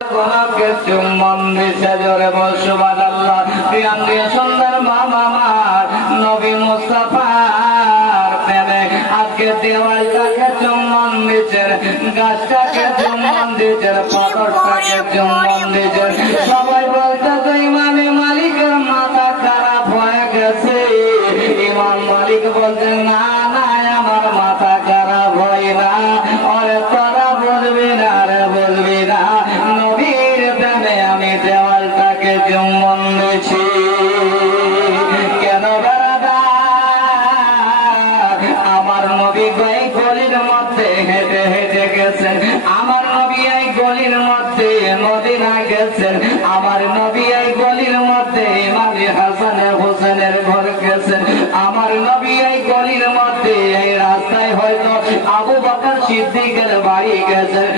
গোলাপকে চুম্বন দিছে জোরে বল সুবহানাল্লাহ। প্রিয়ান দিয়ে সুন্দর মামার নবী মুস্তাফার প্রেমে আজকে দেওয়ালটাকে চুম্বন দিছে, গাছটাকে চুম্বন দিছে, পাথরটাকে চুম্বন দিছে। সবাই বলতে তো ইমামে মালিকের মাথা খারাপ হয়ে গেছে। ইমাম মালিক বলছে না না, আমার মাথা খারাপ হয় না। ওরে তোরা বলবি না, রে বলবি না, নবীর প্রেমে আমি দেওয়ালটাকে চুম্বন দিয়েছি। কেন বেড়াদার? আমার নবী এই গলির মধ্যে হেঁটে হেঁটে গেছেন, আমার নবী এই গলির মধ্যে মদিনায় গেছেন, আমার নবী এই গলির মধ্যে ইমামে হাসান হোসেনের ঘর গেছেন, আমার নবী এই গলির মধ্যে এই রাস্তায় হয়তো আবু বকর সিদ্দিকের বাড়ি গেছেন।